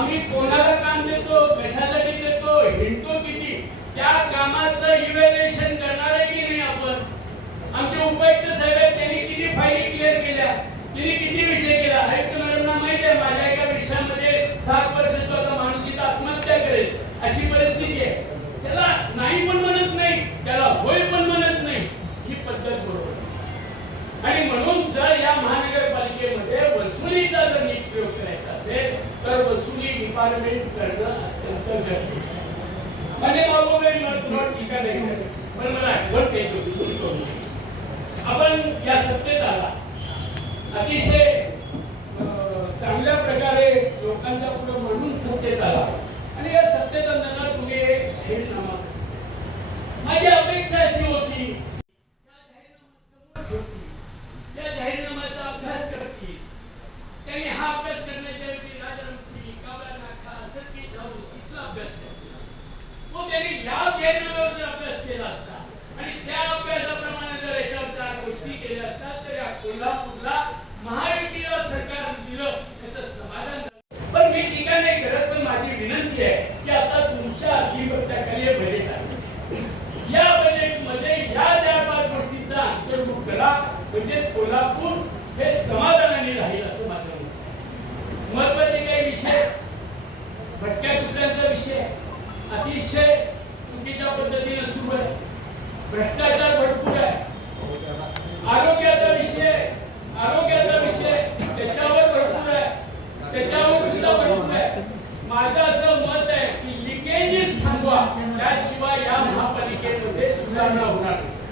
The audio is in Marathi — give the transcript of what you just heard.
आम्ही कोणाला काम देतो, कशासाठी देतो, हिंडतो किती, त्या कामाचं इव्हॅल्युएशन करणार आहे की नाही आपण? आमचे उपायुक्त साहेब आहेत, त्यांनी किती फायली क्लिअर केल्या, त्यांनी किती विषय केला? आयुक्त मॅडमना माहिती आहे माझ्या एका विषयामध्ये 7 वर्ष तो आता माणूस आत्महत्या करेल अशी परिस्थिती आहे. त्याला नाही पण म्हणत नाही, त्याला होय पण म्हणत नाही. ही पद्धत बरोबर नाही. आणि म्हणून जर या महानगरपालिकेमध्ये वसुलीचा जर नीट प्रयोग करायचा असेल तर वसुली डिपार्टमेंट करणं अत्यंत गरजेचं आहे. म्हणजे मला टीका नाही करायची, पण मला आठवण काही गोष्टी करून आपण या सत्तेत आला अतिशय चांगल्या प्रकारे लोकांच्या पुढे मांडून सत्तेत आला आणि या सत्तेत असताना तुम्ही जाहीरनामा, माझी अपेक्षा अशी होती त्या जाहीरनाम्याचा अभ्यास करतील. त्यांनी हा अभ्यास करण्याच्या ऐवजी राजरंगपुरी, कावळा नाका, सर्किट हाऊस इथला अभ्यास केला. मग त्यांनी या जाहीरनाम्यावर जर अभ्यास केला असता आणि त्या अभ्यासाप्रमाणे जर याच्यावर 4 गोष्टी केल्या असतात तर या कोल्हापूरला महायुतीला सरकार दिलं त्याचं समाधान झालं. पण मी टीका नाही करत, पण माझी विनंती आहे की आता तुमच्या अधिपत्याखाली बजेट आहे. या बजेटमध्ये या 4-5 गोष्टींचा अंतर्भूत करा म्हणजे कोल्हापूर हे समाधानाने राहील असं माझं मत आहे. महत्वाचे काही विषय, भटक्या कुत्र्यांचा विषय अतिशय चुकीच्या पद्धतीने सुरू आहे. भ्रष्टाचार भरपूर आहे. आरोग्याचा विषय त्याच्यावर भरपूर आहे, त्याच्यावर सुद्धा भरपूर आहे. माझं असं मत आहे की लिकेजेस थांबवा, त्याशिवाय या महापालिकेमध्ये सुधारणा होणार नाही.